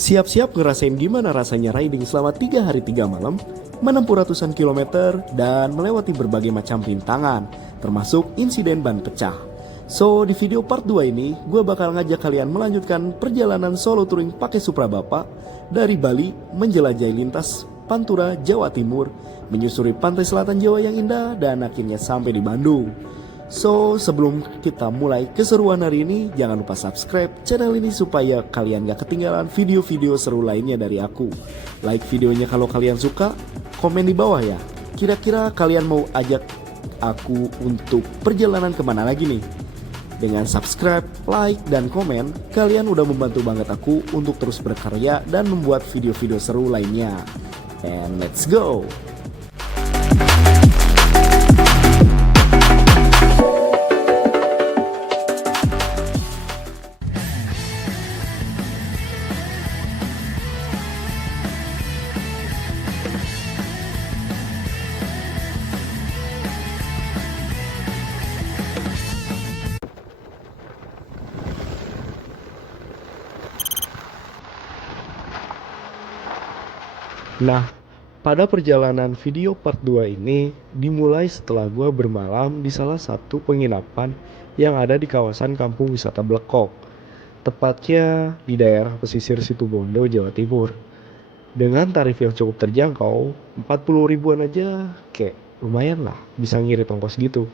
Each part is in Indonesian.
Siap-siap ngerasain gimana rasanya riding selama 3 hari 3 malam, menempuh ratusan kilometer, dan melewati berbagai macam rintangan, termasuk insiden ban pecah. So, di video part 2 ini, gue bakal ngajak kalian melanjutkan perjalanan solo touring pakai Supra Bapak dari Bali menjelajahi lintas Pantura, Jawa Timur, menyusuri pantai selatan Jawa yang indah, dan akhirnya sampai di Bandung. So, sebelum kita mulai keseruan hari ini, jangan lupa subscribe channel ini supaya kalian gak ketinggalan video-video seru lainnya dari aku. Like videonya kalau kalian suka, komen di bawah ya. Kira-kira kalian mau ajak aku untuk perjalanan kemana lagi nih? Dengan subscribe, like, dan komen, kalian udah membantu banget aku untuk terus berkarya dan membuat video-video seru lainnya. And let's go! Nah, pada perjalanan video part 2 ini dimulai setelah gue bermalam di salah satu penginapan yang ada di kawasan kampung wisata Blekok, tepatnya di daerah pesisir Situbondo, Jawa Timur. Dengan tarif yang cukup terjangkau, 40 ribuan aja kayak lumayan lah bisa ngirit ongkos gitu.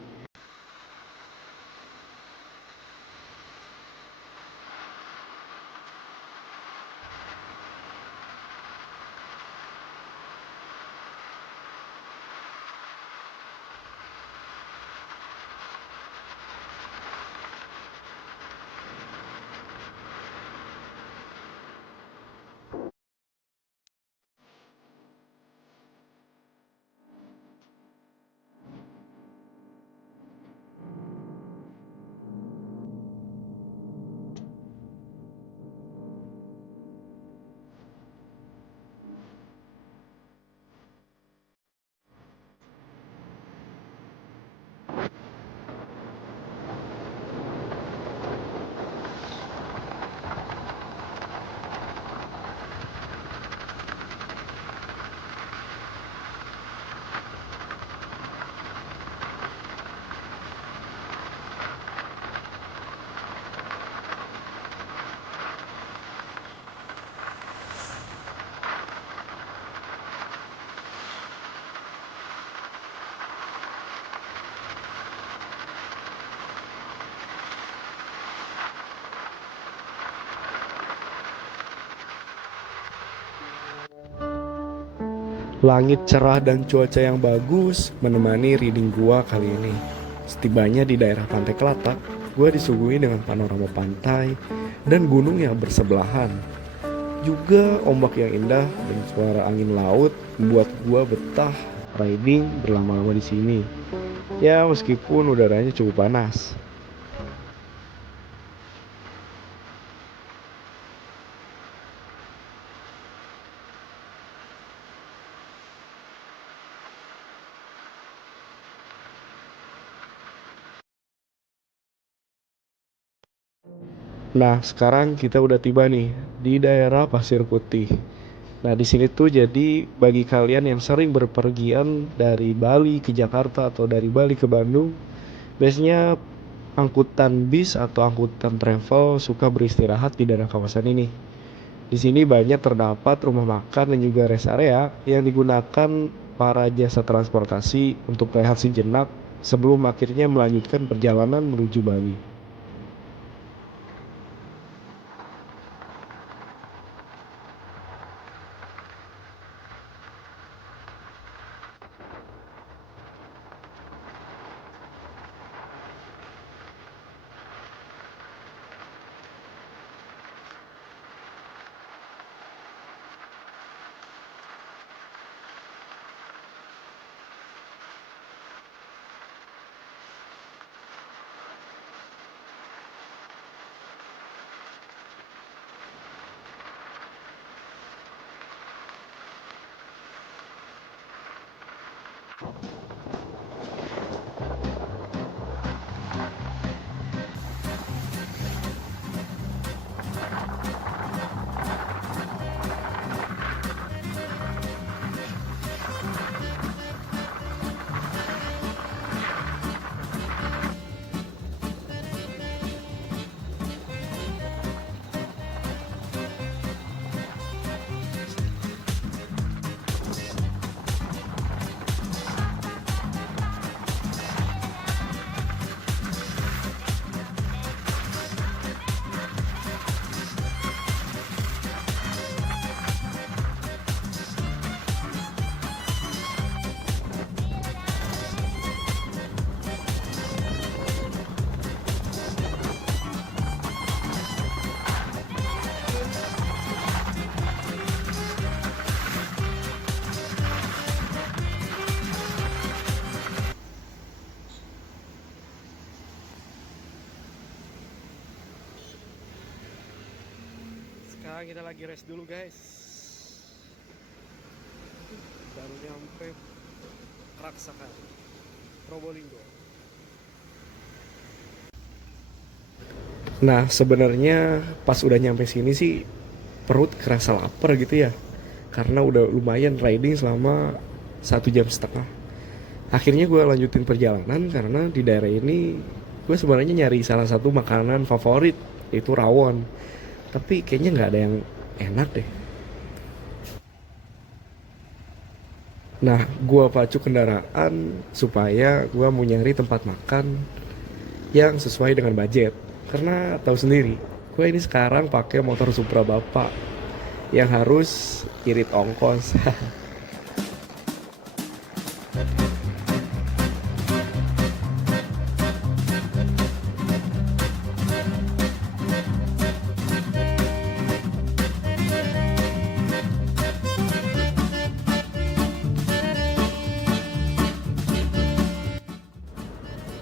Langit cerah dan cuaca yang bagus menemani reading gua kali ini. Setibanya di daerah Pantai Kelatak, gua disuguhi dengan panorama pantai dan gunung yang bersebelahan. Juga ombak yang indah dan suara angin laut membuat gua betah riding berlama-lama di sini. Ya, meskipun udaranya cukup panas. Nah, sekarang kita udah tiba nih di daerah Pasir Putih. Nah, di sini tuh jadi bagi kalian yang sering berpergian dari Bali ke Jakarta atau dari Bali ke Bandung, biasanya angkutan bis atau angkutan travel suka beristirahat di daerah kawasan ini. Di sini banyak terdapat rumah makan dan juga rest area yang digunakan para jasa transportasi untuk rehat sejenak sebelum akhirnya melanjutkan perjalanan menuju Bali. lagi rest dulu guys. Baru nyampe Raksakan, Probolinggo. Nah sebenarnya pas udah nyampe sini sih perut kerasa lapar gitu ya, karena udah lumayan riding selama 1,5 jam. Akhirnya gue lanjutin perjalanan karena di daerah ini gue sebenarnya nyari salah satu makanan favorit, yaitu rawon. Tapi kayaknya nggak ada yang enak deh. Nah, gue pacu kendaraan supaya gue mau nyari tempat makan yang sesuai dengan budget. Karena tahu sendiri, gue ini sekarang pakai motor Supra bapak yang harus irit ongkos.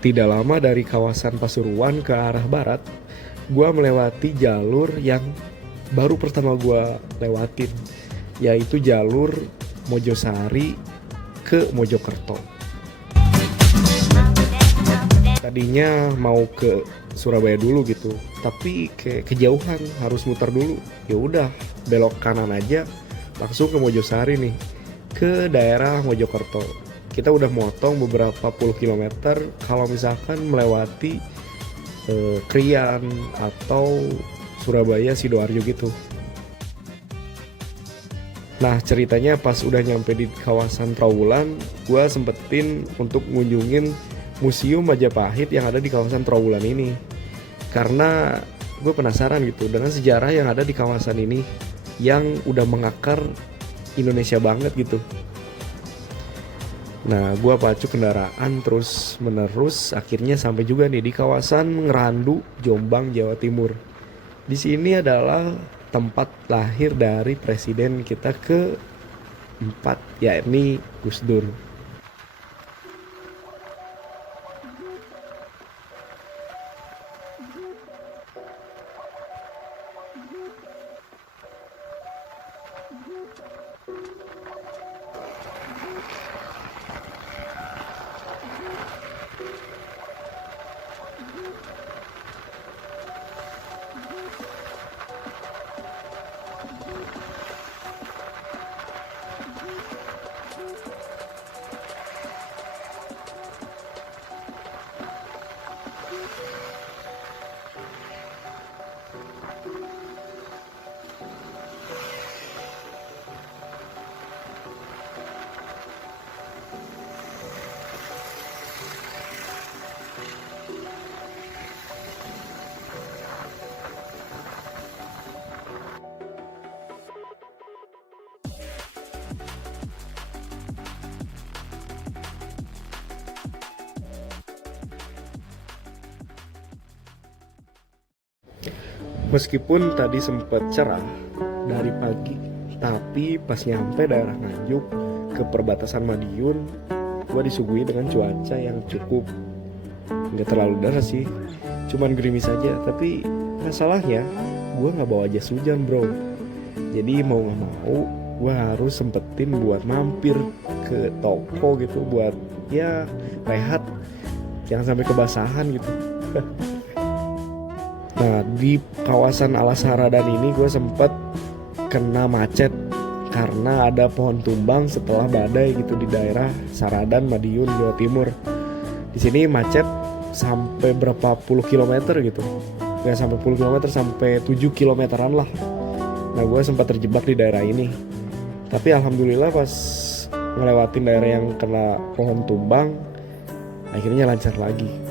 Tidak lama dari kawasan Pasuruan ke arah barat, gue melewati jalur yang baru pertama gue lewatin, yaitu jalur Mojosari ke Mojokerto. Tadinya mau ke Surabaya dulu gitu, tapi kayak kejauhan, harus muter dulu. Ya udah, belok kanan aja, langsung ke Mojosari nih, ke daerah Mojokerto. Kita udah motong beberapa puluh kilometer kalau misalkan melewati Krian atau Surabaya Sidoarjo gitu. Nah ceritanya pas udah nyampe di kawasan Trawulan, gue sempetin untuk ngunjungin Museum Majapahit yang ada di kawasan Trawulan ini, karena gue penasaran gitu dengan sejarah yang ada di kawasan ini yang udah mengakar Indonesia banget gitu. Nah, gue pacu kendaraan terus menerus, akhirnya sampai juga nih di kawasan Ngerandu, Jombang, Jawa Timur. Di sini adalah tempat lahir dari presiden kita keempat, yakni Gus Dur. Meskipun tadi sempat cerah dari pagi, tapi pas nyampe daerah Nganjuk ke perbatasan Madiun, gue disuguhi dengan cuaca yang cukup nggak terlalu deras sih, cuman gerimis aja. Tapi masalahnya gue nggak bawa jas hujan bro, jadi mau nggak mau gue harus sempetin buat mampir ke toko gitu buat ya rehat, jangan sampai kebasahan gitu. Nah di kawasan Alas Haradan ini gue sempet kena macet karena ada pohon tumbang setelah badai gitu di daerah Saradan, Madiun, Jawa Timur. Di sini macet sampai berapa puluh kilometer gitu, nggak sampai puluh kilometer, sampai 7 kilometeran lah. Nah gue sempat terjebak di daerah ini, tapi alhamdulillah pas ngelewatin daerah yang kena pohon tumbang akhirnya lancar lagi.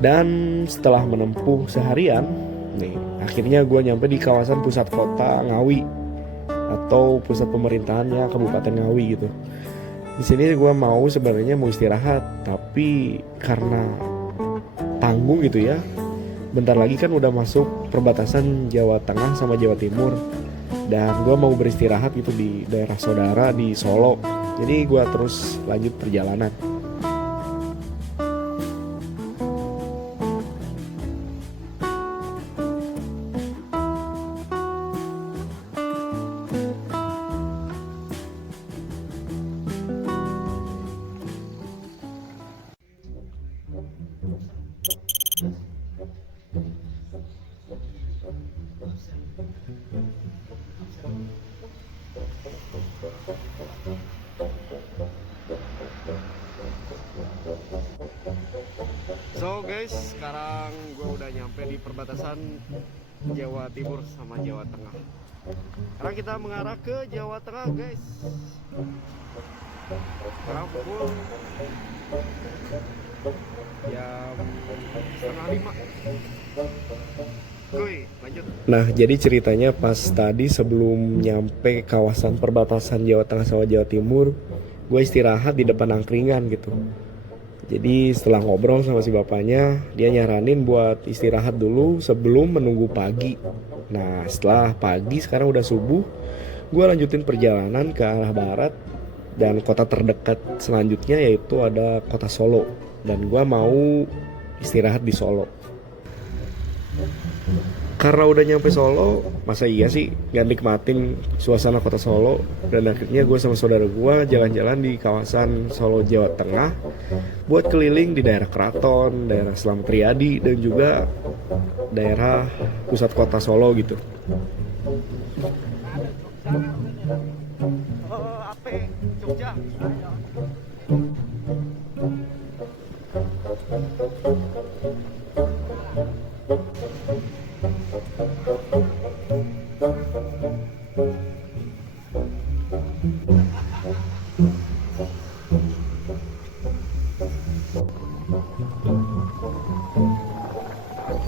Dan setelah menempuh seharian nih, akhirnya gue nyampe di kawasan pusat kota Ngawi atau pusat pemerintahannya Kabupaten Ngawi gitu. Di sini gue sebenarnya mau istirahat, tapi karena tanggung gitu ya, bentar lagi kan udah masuk perbatasan Jawa Tengah sama Jawa Timur, dan gue mau beristirahat gitu di daerah saudara di Solo. Jadi gue terus lanjut perjalanan. guys, sekarang gue udah nyampe di perbatasan Jawa Timur sama Jawa Tengah. Sekarang kita mengarah ke Jawa Tengah guys. Sekarang pukul jam 4:30. Kuy, lanjut. Nah, jadi ceritanya pas tadi sebelum nyampe kawasan perbatasan Jawa Tengah sama Jawa Timur, gue istirahat di depan angkringan gitu. Jadi setelah ngobrol sama si bapaknya, dia nyaranin buat istirahat dulu sebelum menunggu pagi. Nah, setelah pagi sekarang udah subuh, gue lanjutin perjalanan ke arah barat. Dan kota terdekat selanjutnya yaitu ada kota Solo. Dan gue mau istirahat di Solo. Karena udah nyampe Solo, masa iya sih gak nikmatin suasana kota Solo. Dan akhirnya gue sama saudara gue jalan-jalan di kawasan Solo, Jawa Tengah, buat keliling di daerah Keraton, daerah Slamet Riyadi, dan juga daerah pusat kota Solo gitu. Jogja.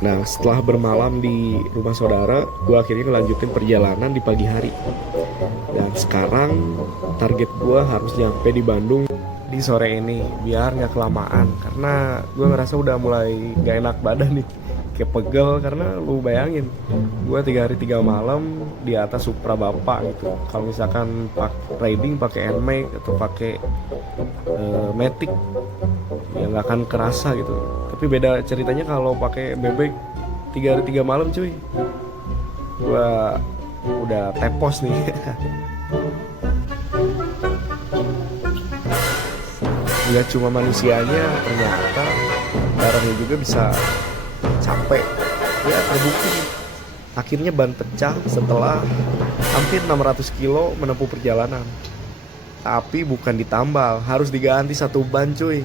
Nah, setelah bermalam di rumah saudara, gue akhirnya ngelanjutin perjalanan di pagi hari. Dan sekarang target gue harus nyampe di Bandung di sore ini, biar gak kelamaan. Karena gue ngerasa udah mulai gak enak badan nih, kayak pegel. Karena lu bayangin, gue 3 hari 3 malam di atas Supra Bapak gitu. Kalau misalkan riding pakai NMAX atau pakai Matic, ya nggak akan kerasa gitu. Tapi beda ceritanya kalau pakai bebek 3 hari 3 malam cuy. Gua udah tepos nih. Nggak cuma manusianya, ternyata barangnya juga bisa capek. Ya terbukti akhirnya ban pecah setelah hampir 600 kilo menempuh perjalanan. Tapi bukan ditambal, harus diganti satu ban cuy.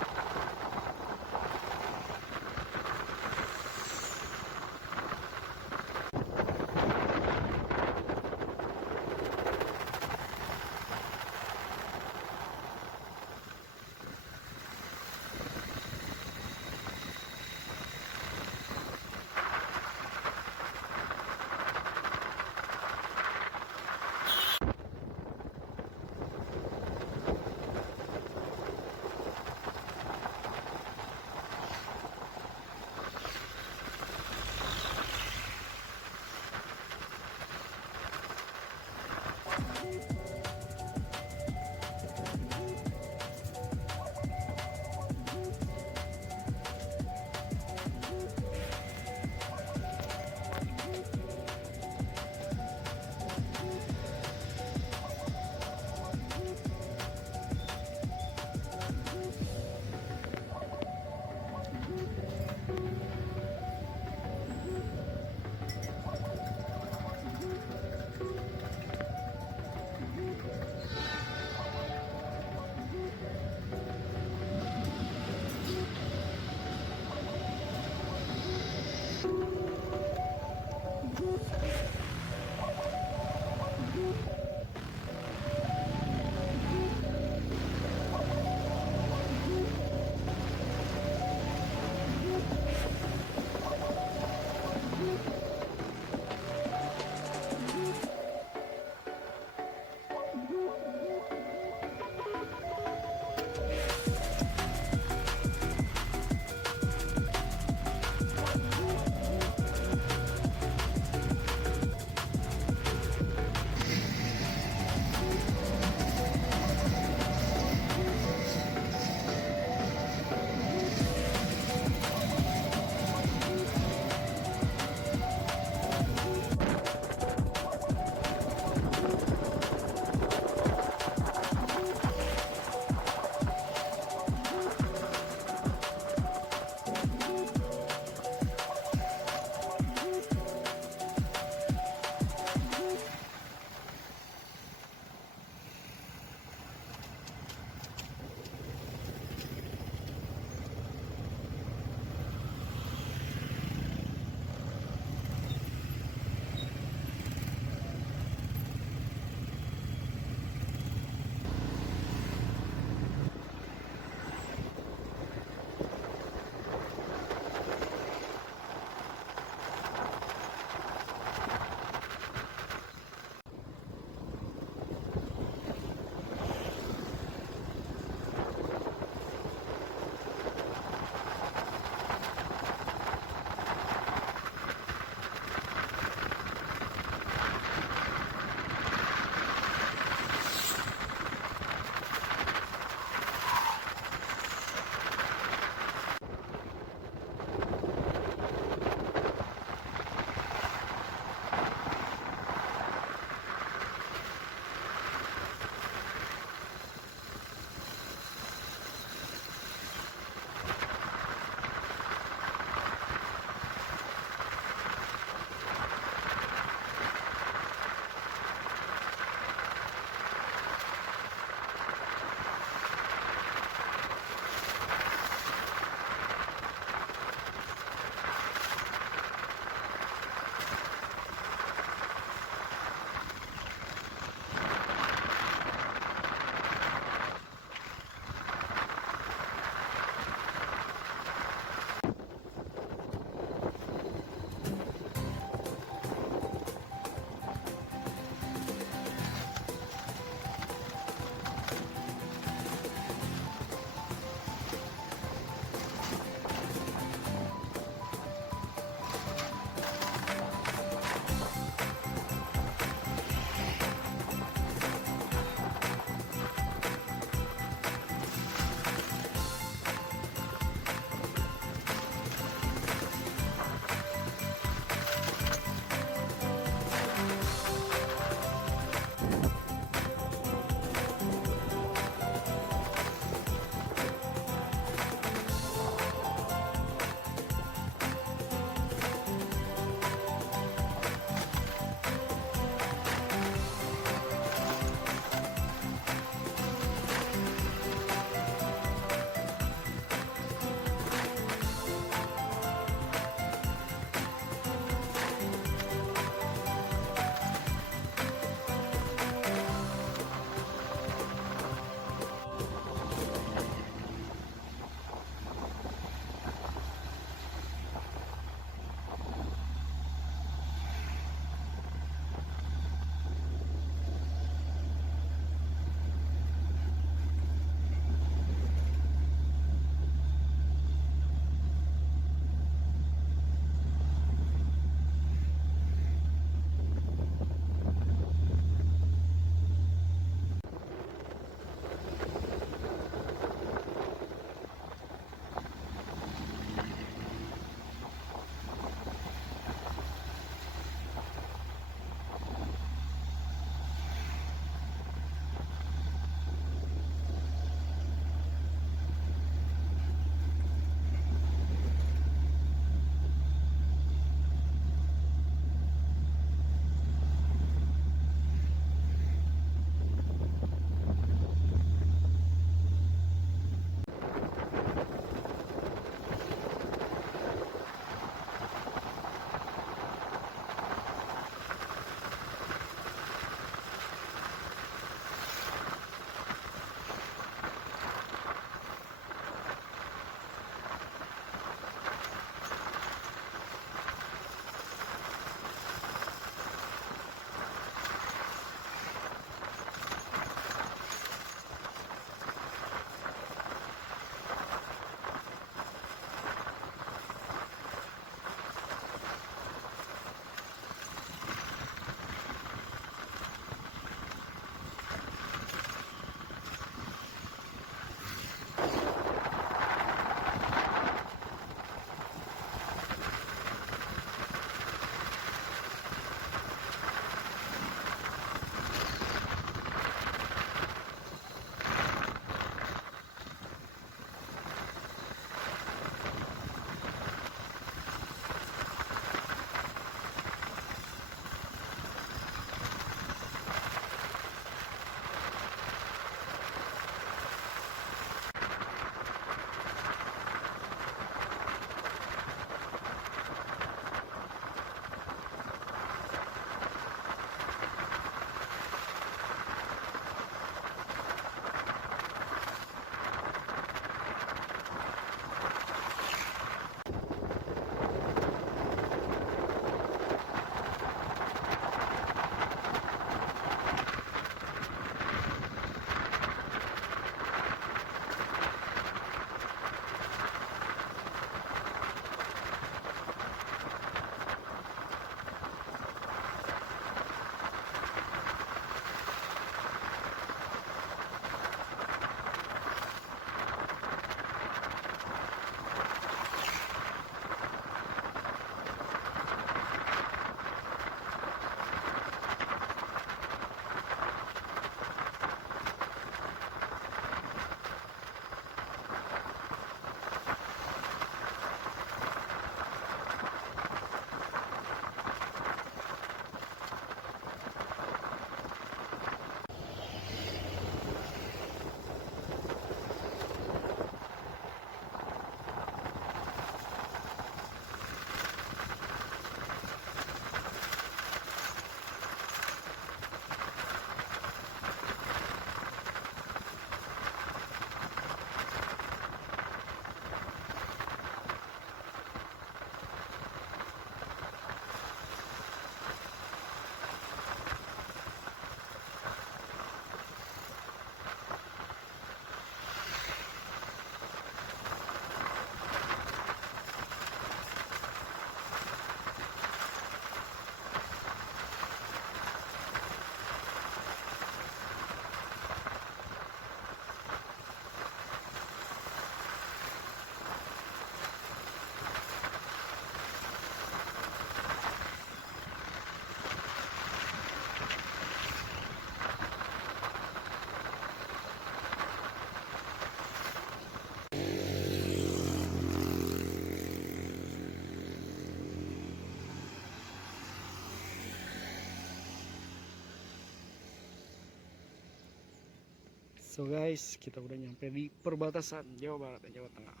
So guys, kita udah nyampe di perbatasan Jawa Barat dan Jawa Tengah.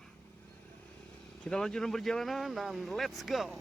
Kita lanjutkan perjalanan dan let's go.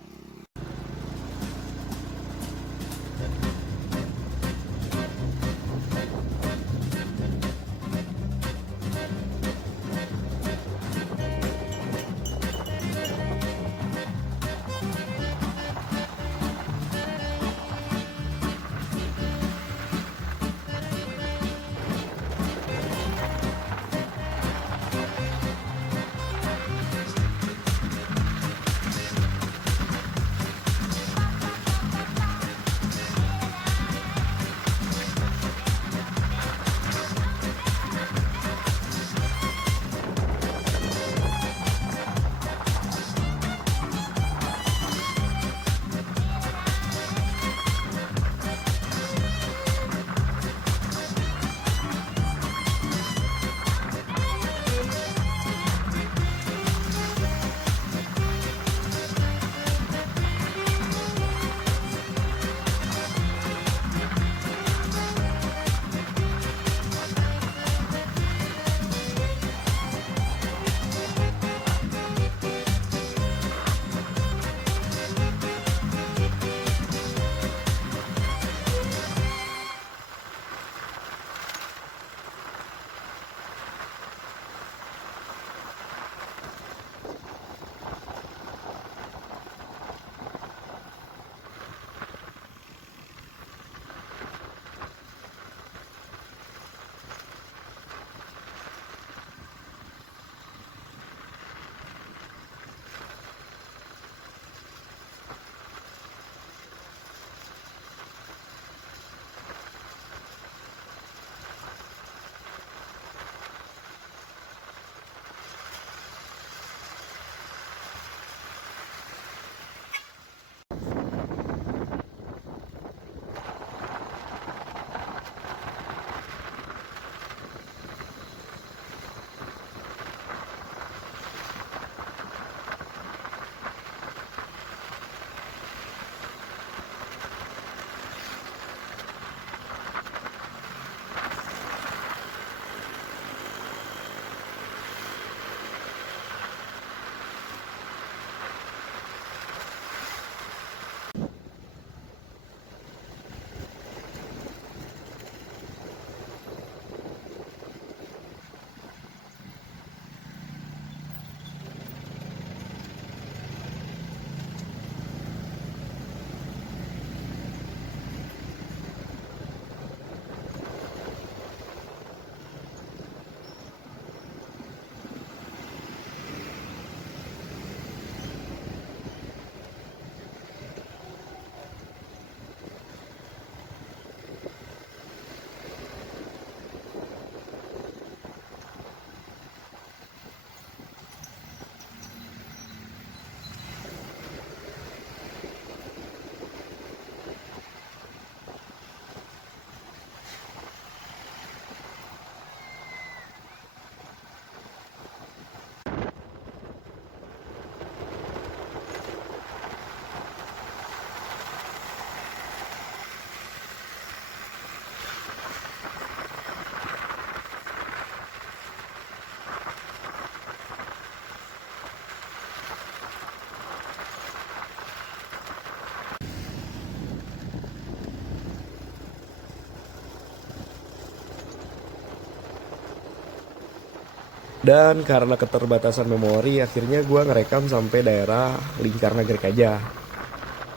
Dan karena keterbatasan memori, akhirnya gue ngerekam sampai daerah Lingkar Nagrek aja.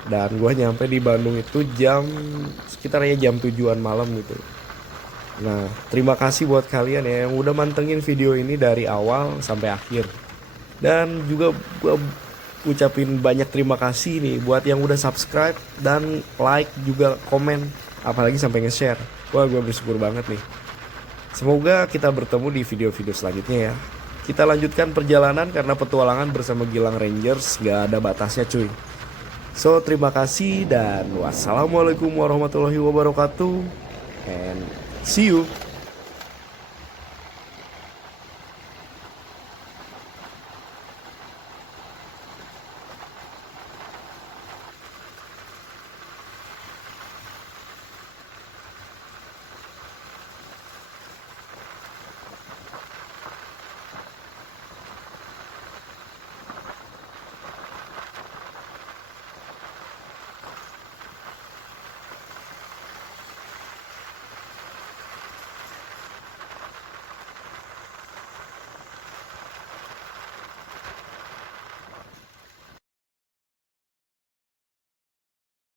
Dan gue nyampe di Bandung itu sekitarnya jam 7-an malam gitu. Nah, terima kasih buat kalian ya yang udah mantengin video ini dari awal sampai akhir. Dan juga gue ucapin banyak terima kasih nih buat yang udah subscribe dan like juga komen, apalagi sampai nge-share. Wah, gue bersyukur banget nih. Semoga kita bertemu di video-video selanjutnya ya. Kita lanjutkan perjalanan karena petualangan bersama Gilang Rangers gak ada batasnya cuy. So, terima kasih dan wassalamualaikum warahmatullahi wabarakatuh. And see you.